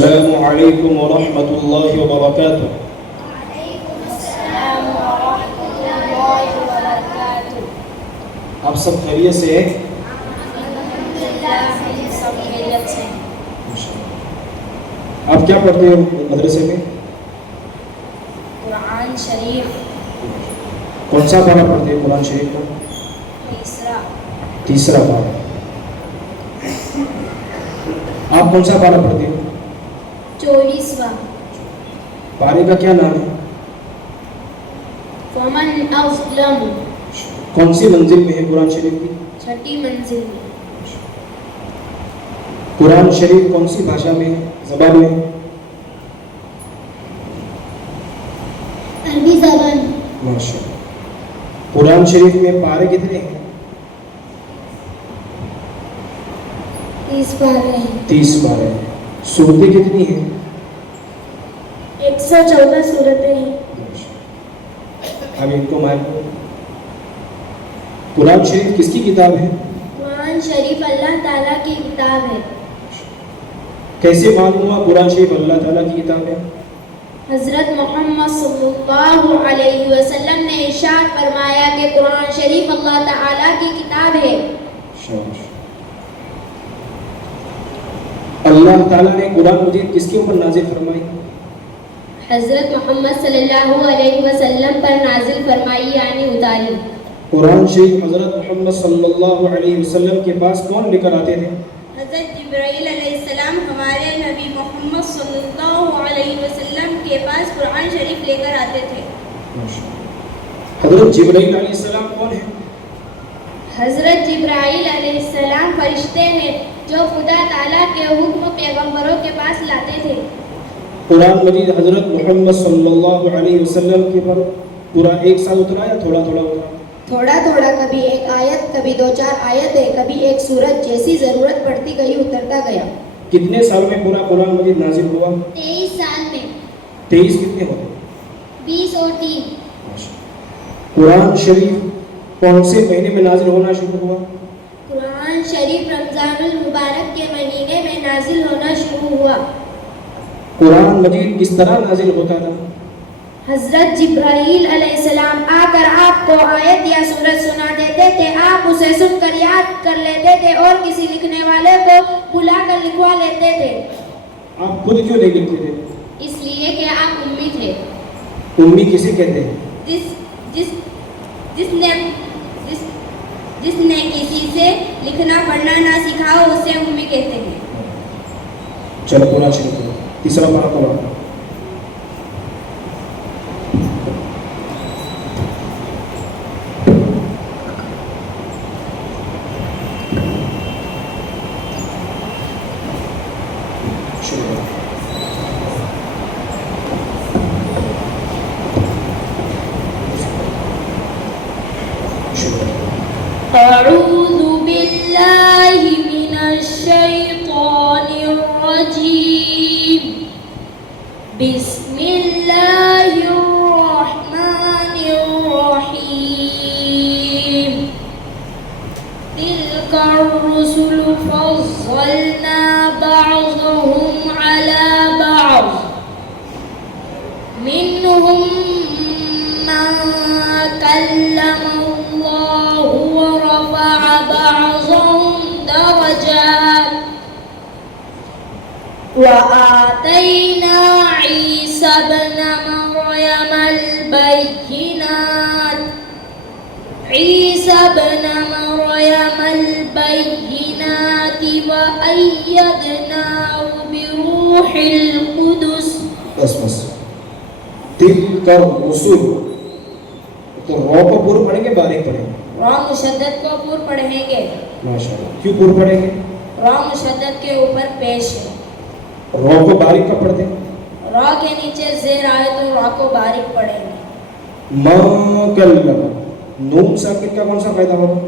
السلام علیکم ورحمۃ اللہ وبرکاتہ. وعلیکم السلام ورحمۃ اللہ وبرکاتہ. آپ سب خیریت سے ہیں؟ الحمدللہ ہم سب خیریت سے ہیں. آپ کیا پڑھتے ہو مدرسے میں؟ قرآن شریف کون سا پارہ پڑھتے ہیں قرآن شریف کا؟ تیسرا پارہ. آپ کون سا پارہ پڑھتے ہو؟ 24واں. پارے کا کیا نام ہے؟ فمن اظلم. کون سی منزل میں ہے قرآن شریف کی؟ 6 منزل میں. قرآن شریف کون سی بھاشا میں ہے، زبان میں؟ عربی زبان. ماشاء اللہ. قرآن شریف میں پارے کتنے ہیں؟ 30 پارے ہیں. 30 پارے ہیں. سورتیں کتنی ہیں؟ 114 سورتیں ہیں. اب ان کو مانو. قرآن شریف کس کی کتاب ہے؟ قرآن شریف اللہ تعالیٰ کی کتاب ہے. کیسے معلوم ہوا قرآن شریف اللہ تعالیٰ کی کتاب ہے؟ حضرت محمد صلی اللہ علیہ وسلم نے ارشاد فرمایا کہ قرآن شریف اللہ تعالیٰ کی کتاب ہے. شاباش. اللہ تعالیٰ نے قرآن مجید کس کے اوپر نازل فرمائی؟ حضرت محمد صلی اللہ علیہ وسلم پر نازل فرمائی یعنی اتاری. قرآن شریف حضرت محمد صلی اللہ علیہ وسلم کے پاس کون لے کر آتے تھے؟ حضرت جبرائیل علیہ السلام ہمارے نبی محمد صلی اللہ علیہ وسلم کے پاس قرآن شریف لے کر آتے تھے. حضرت جبرائیل علیہ السلام کون ہیں؟ حضرت جبرائیل علیہ السلام فرشتے ہیں جو خدا تعالیٰ کے حکم پیغمبروں کے پاس لاتے تھے. قرآن مجید حضرت محمد صلی اللہ علیہ وسلم کے پر پورا ایک سال اترا یا تھوڑا تھوڑا اترا؟ تھوڑا تھوڑا، کبھی ایک آیت، کبھی 2-4 آیتیں، کبھی ایک سورت، جیسی ضرورت پڑتی گئی اترتا گیا. کتنے سال میں پورا قرآن مجید نازل ہوا؟ 23 سال میں. 23 کتنے ہوتے؟ 20 اور 3. قرآن شریف کون سے مہینے میں نازل ہونا شروع ہوا؟ قرآن شریف رمضان المبارک کے مہینے میں نازل ہونا شروع ہوا. قرآن مجید کس طرح نازل ہوتا تھا؟ حضرت جبرائیل علیہ السلام آ کر آپ کو آیت یا سورت سنا دیتے تھے، آپ اسے سن کر یاد کر لیتے تھے اور کسی لکھنے والے کو بلا کر لکھوا لیتے تھے. آپ خود کیوں نہیں لکھتے تھے؟ اس لیے کہ آپ امی تھے. امی کسے کہتے ہیں؟ جس نے کسی سے لکھنا پڑھنا نہ سکھاؤ اسے امی کہتے ہیں. چلو قرآن شریف کرو. تیسرا پارہ قرآن. اعوذ باللہ من الشیطان الرجیم. بسم اللہ الرحمن الرحیم. تلک الرسل فضلنا بعضهم على بعض منهم من کلم اللہ ورفع بعضهم درجات وآتینا عیسی ابن مریم البینات وأیدناہ بروح القدس. بس تلک الرسل. تو رو کو پور پڑھیں گے باریک پڑھیں گے؟ را مشدد کو پور پڑھیں گے. ماشاءاللہ. کیوں پور پڑھیں گے؟ را مشدد کے اوپر پیش ہے. رو کو باریک کب پڑھتے ہیں؟ را کے نیچے زیر آئے تو را کو باریک پڑھیں گے. ما کلم. نون ساکن کا کون سا فائدہ ہوگا؟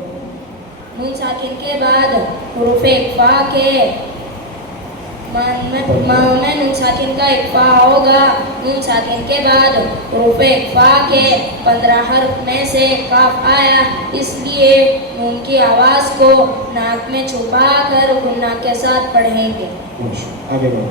نون ساکن کے بعد حروف اقفا کے میں نون ساکن کا اقفا ہوگا. نون ساکن کے بعد حروف اقفا کے 15 حرف میں سے قاف آیا، اس لیے نون کی آواز کو ناک میں چھپا کر غنہ کے ساتھ پڑھیں گے. آگے بڑھو.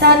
7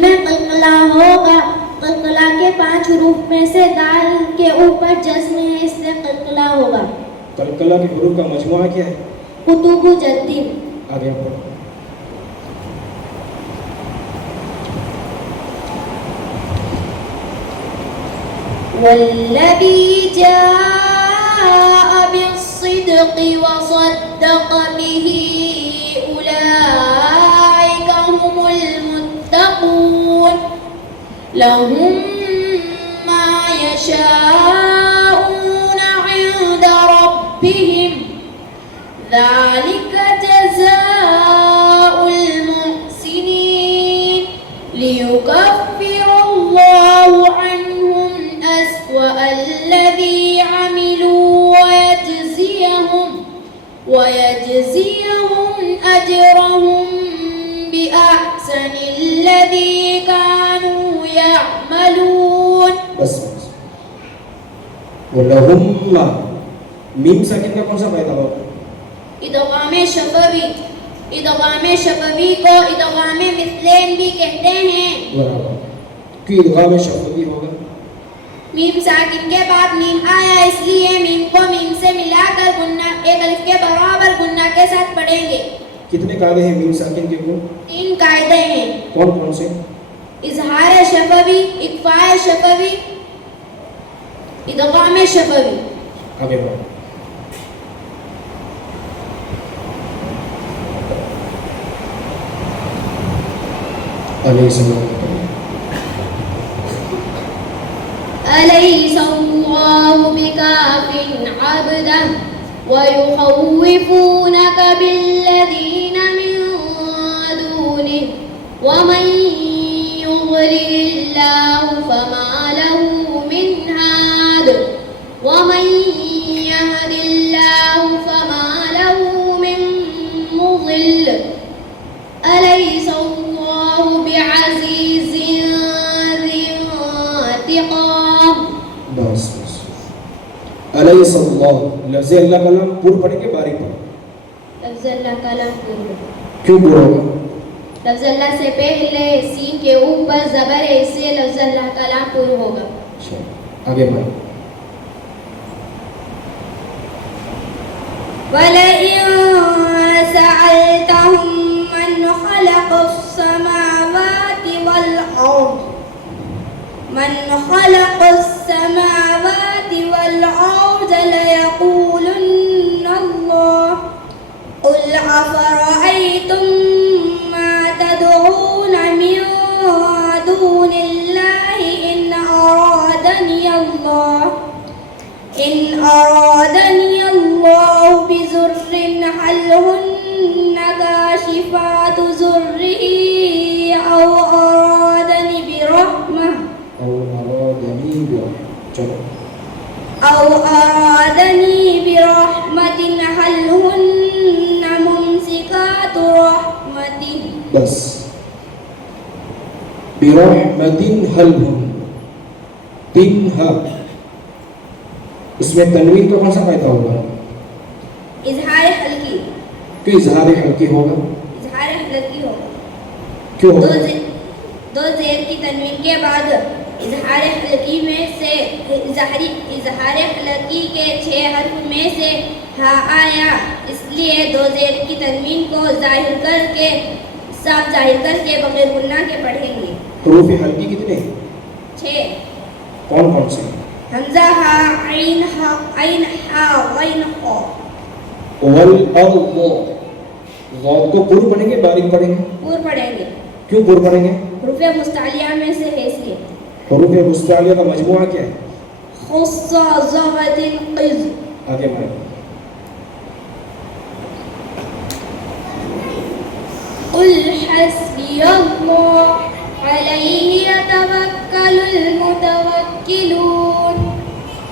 میں قلقلہ ہوگا. قلقلہ کے 5 حروف میں سے دال کے اوپر جزم ہے، اس لیے قلقلہ ہوگا. قلقلہ کے حروف کا مجموعہ کیا ہے؟ قطب جدی. آگے پڑھو. والذی جاء بالصدق وصدق به أولئك هم المتقون لهم ما يشاءون عند ربهم ذلك جزاء المحسنين ليكفر الله عنهم أسوأ الذي عملوا ويجزيهم أجرهم بأحسن الذي كانوا يعملون. بس وَلَهُمْ میم ساکن کا کون سا فائدہ ہوگا؟ ادغام شفوی. ادغام شفوی کو ادغام مثلین بھی کہتے ہیں. برابر. کیوں ادغام شفوی ہوگا؟ میم ساکن کے بعد میم آیا، اس لیے میم کو میم سے ملا کر گنہ ایک الف کے برابر گنہ کے ساتھ پڑھیں گے. کتنے قاعدے ہیں میم ساکن کے کو؟ 3 قاعدے ہیں. کون کون سے؟ اظہار شفوی، اخفاء شفوی، ادغام شفوی. آگے بڑھو. علیہ السلام. أليس الله بكاف عبده ويخوفونك بالذين من دونه ومن يضلل الله فما له من هاد ومن يهد الله فما له من مضل أليس الله بعزيز ذي انتقام. بس بس. علیہ اللہ. لفظ اللہ کلام پور پڑھیں گے باریک پڑھیں. لفظ اللہ کلام پورا. کیوں پورا ہوگا؟ لفظ اللہ سے پہلے سین کے اوپر زبر ہے، اس سے لفظ اللہ کلام پورا ہوگا. آگے بڑھیں. وَلَئِن سَأَلْتَهُم مَّنْ خَلَقَ السَّمَاوَاتِ وَالْأَرْضَ لَيَقُولُنَّ اللَّهُ قُلْ أَفَرَأَيْتُم مَّا تَدْعُونَ مِن دُونِ اللَّهِ إِنْ أَرَادَنِيَ اللَّهُ بِضُرٍّ هَلْ هُنَّ كَاشِفَاتُ ضُرِّهِ أَوْ أَرَادَنِي بِرَحْمَةٍ هل هن ممسكات رحمته. بس. برحمة هل هن تنها. اس میں تنوین کا کون سا فائدہ ہوگا؟ اظہار حلقی. کیوں اظہار حلقی ہوگا؟ اظہار حلقی ہوگا. کیوں ہوگا؟ دو زیر کی تنوین کے بعد اظہار حلقی میں سے اظہار حلقی کے 6 حرف میں سے ہا آیا، اس لیے 2 زیر کی تنوین کو ظاہر کر کے صاف ظاہر کر کے بغیر غنہ کے پڑھیں گے. حروف حلقی کتنے ہیں؟ 6. کون کون سے؟ حمزہ ہا، عین ہا، غین ہا. والارض. غوط کو پور پڑھیں گے باریک پڑھیں گے؟ پور پڑھیں گے. کیوں پور پڑھیں گے؟ حروف مستعلیہ میں سے ہے اس لیے. حروف مستعلیہ کا مجموعہ کیا ہے؟ خص ضغط قز. آگے بڑھیں. قل حسبي الله عليه يتوكل المتوكلون.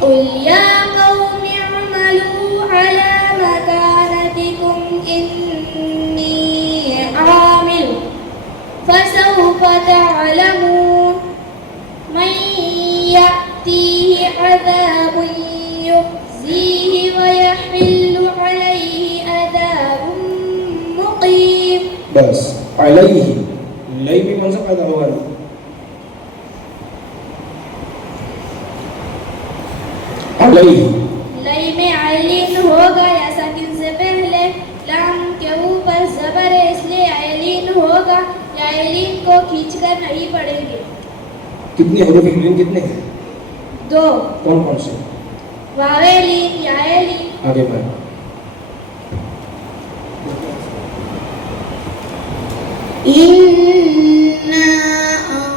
قل يا قوم اعملوا على مكانتكم إني عامل فسوف تعلمون من يأتيه عذاب يخزيه ويحل عليه عذاب مقيم. بس. علیہ لئی بھی کون سا پیدا ہوگا؟ علیہ لئی میں عیلین ہوگا یا ساکن سے پہلے لام کے اوپر زبر ہے اس لیے عیلین ہوگا. یا عیلین کو کھینچ کر نہیں پڑھیں گے. کتنے حروف علین کتنے ہیں؟ 2. کون کون سے؟ واویلین یا عیلین. آگے بڑھیں. إنا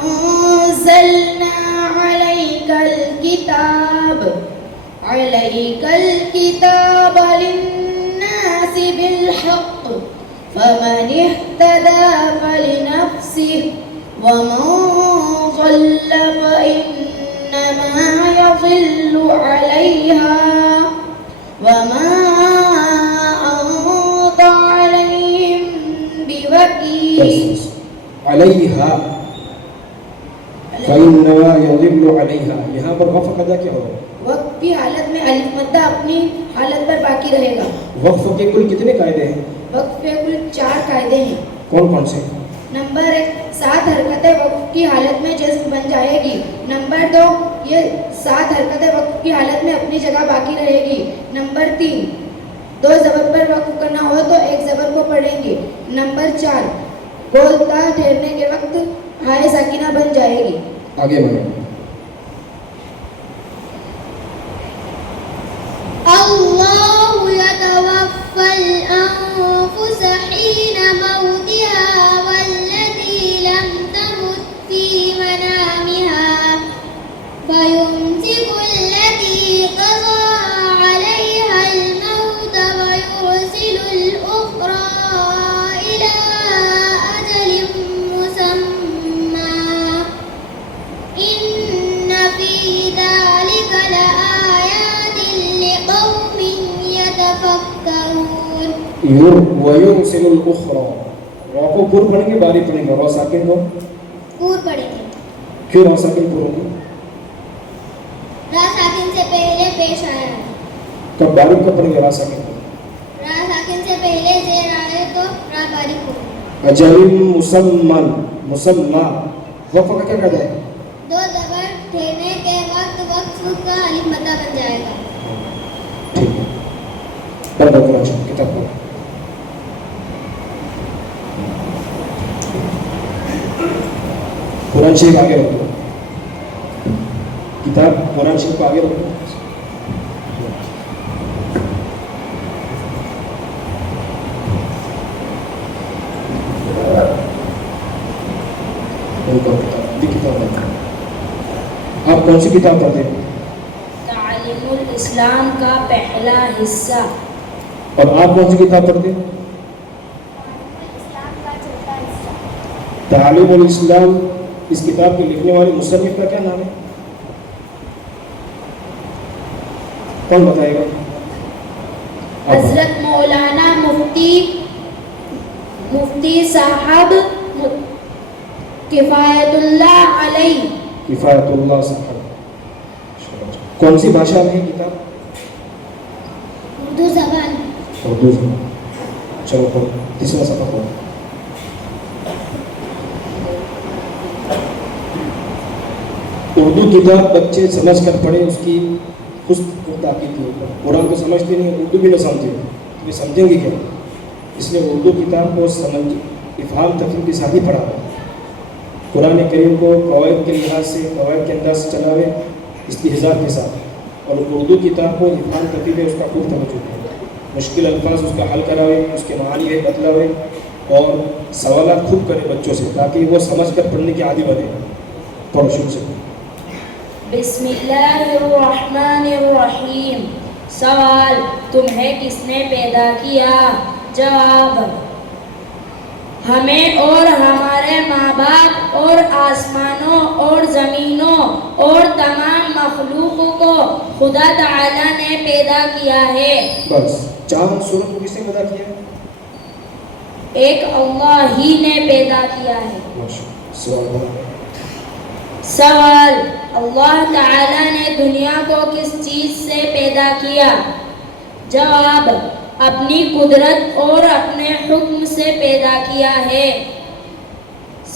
أنزلنا عليك الكتاب للناس بالحق فمن اهتدى فلنفسه ومن ضل فإنما يضل عليها وما أنت عليهم بوكيل. علیہا فإنما يضل علیہا. یہاں پر وقف ادا کیا ہوگا؟ وقف کی حالت میں الف مدہ اپنی حالت پر باقی رہے گا. وقف کے کل کتنے قاعدے ہیں؟ وقف کے کل 4 قاعدے ہیں. کون کون سے؟ نمبر 1 7 حرکتیں وقف کی حالت میں جذب بن جائے گی. نمبر 2 یہ 7 حرکتیں وقف کی حالت میں اپنی جگہ باقی رہے گی. نمبر 3 2 زبر پر وقف کرنا ہو تو 1 زبر کو پڑھیں گے. نمبر 4 بولتا ٹھہرنے کے وقت ہائے ساکینہ بن جائے گی. آگے بڑھیں. الله يتوفى الأنفس حين موتها والتي لم تمت في منامها فيمسك التي قضى عليها الموت ويرسل الأخرى إلى أجل مسمى إن في ذلك لآيات لقوم يتفكرون. ويرسل الأخرى. را کو پر پڑھیں گے باریک پڑھیں گے. را ساکن کو پور پڑھیں گے. کیوں را ساکن پر ہوگی؟ را ساکن سے پہلے پیش آیا ہے. تو باریک کو پڑھیں گے را ساکن کو. را ساکن سے پہلے زیر آئے تو را باریک ہو. اجل مسمن مسمع وقف کا کیا قاعدہ ہے؟ 2 زبر ٹھہرنے کے وقت وقف کا الف مدہ بن جائے گا. ٹھیک ہے. پڑھ قرآن شریف کتاب پڑھ. قرآن شریف آگے رکھو. کتاب قرآن شریف کو آگے رکھو. آپ کون سی کتاب پڑھتے ہیں؟ تعلیم الاسلام کا پہلا حصہ. اور آپ کون سی کتاب پڑھتے ہیں؟ اسلام کا چھوٹا حصہ. تعلیم الاسلام. اس کتاب کے لکھنے والے مصنف کا کیا نام ہے؟ کون بتائے گا؟ حضرت مولانا مفتی صاحب کفایت اللہ علیہ. کفایت اللہ صاحب. کون سی بھاشا میں ہے کتاب؟ اردو زبان. اردو زبان. چلو پڑھو. تیسرا صفحہ پڑھو. اردو کتاب بچے سمجھ کر پڑھیں. اس کی خود تاکید کی. قرآن کو سمجھتے نہیں، اردو بھی نہ سمجھتے تو یہ سمجھیں گے کیا؟ اس لیے اردو کتاب کو سمجھ افہام تفہیم کے ساتھ ہی پڑھا ہے. قرآن کریم کو قواعد کے لحاظ سے قواعد کے انداز سے چلاوے استحضار کے ساتھ. اور اردو کتاب کو افہام تفہیم ہے اس کا خوب توجہ ہے. مشکل الفاظ اس کا حل کراوے، اس کے معانی ہے بتلاوے اور سوالات خود کرے بچوں سے تاکہ وہ سمجھ کر پڑھنے کی عادی بنے. پڑھو شروع سے. بسم اللہ الرحمن الرحیم. سوال: تمہیں کس نے پیدا کیا؟ جواب: ہمیں اور ہمارے ماں باپ اور آسمانوں اور زمینوں اور تمام مخلوقوں کو خدا تعالی نے پیدا کیا ہے. بس. چاند سورج کو کس نے پیدا کیا ہے؟ ایک اللہ ہی نے پیدا کیا ہے. سوال: اللہ تعالی نے دنیا کو کس چیز سے پیدا کیا؟ جواب: اپنی قدرت اور اپنے حکم سے پیدا کیا ہے.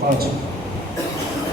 5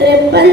53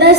10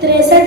63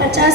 50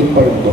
1.2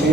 6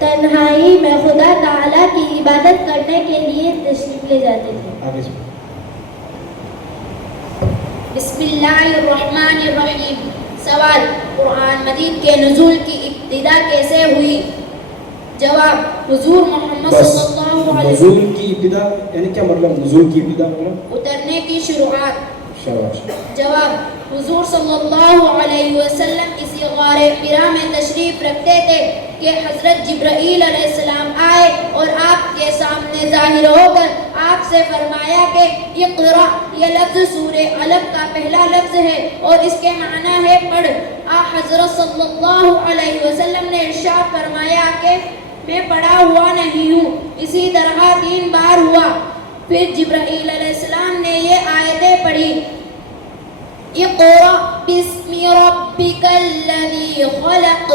تنہائی میں خدا تعالیٰ کی عبادت کرنے کے لیے تشریف لے جاتے تھے. آگے سے بسم اللہ الرحمن الرحیم. سوال: قرآن مجید کے نزول کی ابتدا کیسے ہوئی؟ جواب: حضور محمد بس صلی اللہ علیہ نزول وسلم کی ابتدا یعنی کیا مطلب نزول کی ابتدا مطلب اترنے کی شروعات. شاباش. جواب: حضور صلی اللہ علیہ وسلم اسی غار حرا میں تشریف رکھتے تھے کہ حضرت جبرائیل علیہ السلام آئے اور آپ کے سامنے ظاہر ہو کر آپ سے فرمایا کہ اقرا. یہ لفظ سورہ علق کا پہلا لفظ ہے اور اس کے معنی ہے پڑھ. حضرت صلی اللہ علیہ وسلم نے ارشاد فرمایا کہ میں پڑھا ہوا نہیں ہوں. اسی طرح 3 بار ہوا. پھر جبرائیل علیہ السلام نے یہ آیتیں پڑھی: اقرأ بسم ربک الذی خلق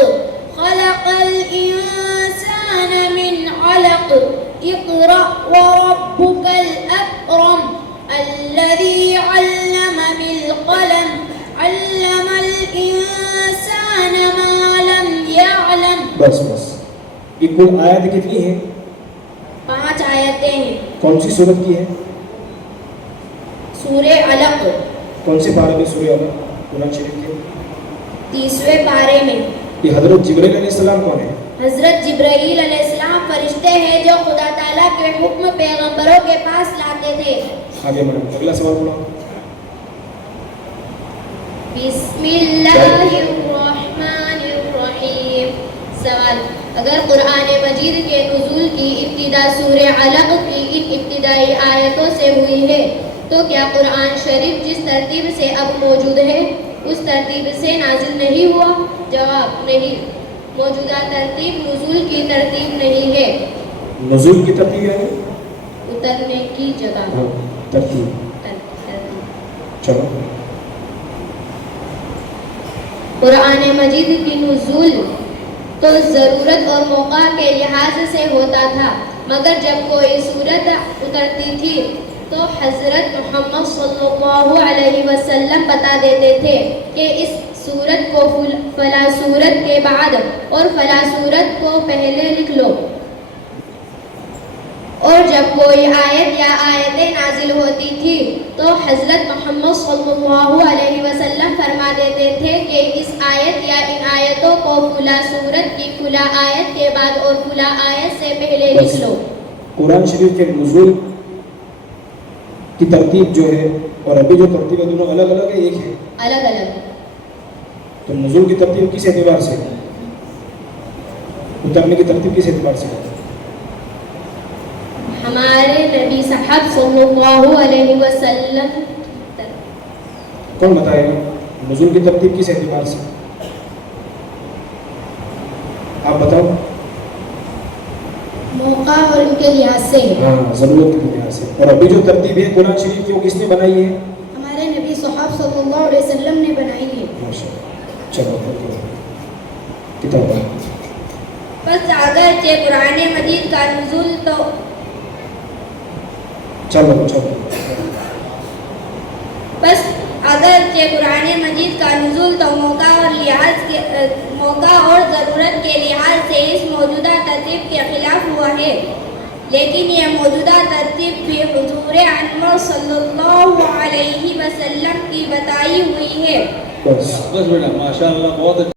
خلق الانسان من علق اقرأ وربک الاکرم الذی علم بالقلم علم الانسان ما لم یعلم. بس یہ کل آیت کتنی ہے؟ 5 آیتیں ہیں. کون سی سورت کی ہے؟ سورہ علق. کون سے پارے میں سورہ علق قرآن شریف کے؟ 30ویں پارے میں. یہ حضرت جبرائیل علیہ السلام کون ہے؟ حضرت جبرائیل علیہ السلام فرشتے ہیں جو خدا تعالیٰ کے حکم پیغمبروں کے پاس لاتے تھے. آگے بڑھیں. اگلا سوال پڑھو. بسم اللہ الرحمن الرحیم. سوال: اگر قرآن مجید کے نزول کی ابتدا سورہ علق کی ان ابتدائی آیتوں سے ہوئی ہے تو کیا قرآن شریف جس ترتیب سے اب موجود ہے اس ترتیب سے نازل نہیں ہوا؟ جواب: نہیں. موجودہ ترتیب نزول کی ترتیب نہیں ہے. نزول کی ترتیب ہے اترنے کی جگہ. ترتیب. چلو. قرآن مجید کی نزول تو ضرورت اور موقع کے لحاظ سے ہوتا تھا، مگر جب کوئی صورت اترتی تھی تو حضرت محمد صلی اللہ علیہ وسلم بتا دیتے تھے کہ اس صورت کو فلاں صورت کے بعد اور فلاں صورت کو پہلے لکھ لو. اور جب کوئی آیت یا آیتیں نازل ہوتی تھی تو حضرت محمد صلی اللہ علیہ وسلم فرما دیتے تھے کہ اس آیت یا ان آیتوں کو فلاں صورت کی فلاں آیت کے بعد اور فلاں آیت سے پہلے لکھ لو. قرآن شریف کے نزول کی ترتیب جو ہے اور ابھی جو ترتیب ہے دونوں الگ الگ ہے ایک ہے؟ الگ الگ. تو نزول کی ترتیب کس اعتبار سے ہے؟ اترنے کی ترتیب کس اعتبار سے ہے؟ ہمارے نبی صاحب صلی اللہ علیہ وسلم. کون بتائے گا نزول کی ترتیب کس اعتبار سے؟ آپ بتاؤ. موقع اور ان کے لحاظ سے. ہاں ضرورت کے لحاظ سے. اور ابھی جو ترتیب ہے قرآن شریف کی وہ کس نے بنائی ہے؟ ہمارے نبی صاحب صلی اللہ علیہ وسلم نے بنائی ہے. چلو کتاب بس اگرچہ قرآن مجید کا نزول تو بس اگرچہ قرآن مجید کا نزول تو موقع اور ضرورت کے لحاظ سے اس موجودہ ترتیب کے خلاف ہوا ہے، لیکن یہ موجودہ ترتیب بھی حضور انور صلی اللہ علیہ وسلم کی بتائی ہوئی ہے. بس بیٹا ماشاء اللہ بہت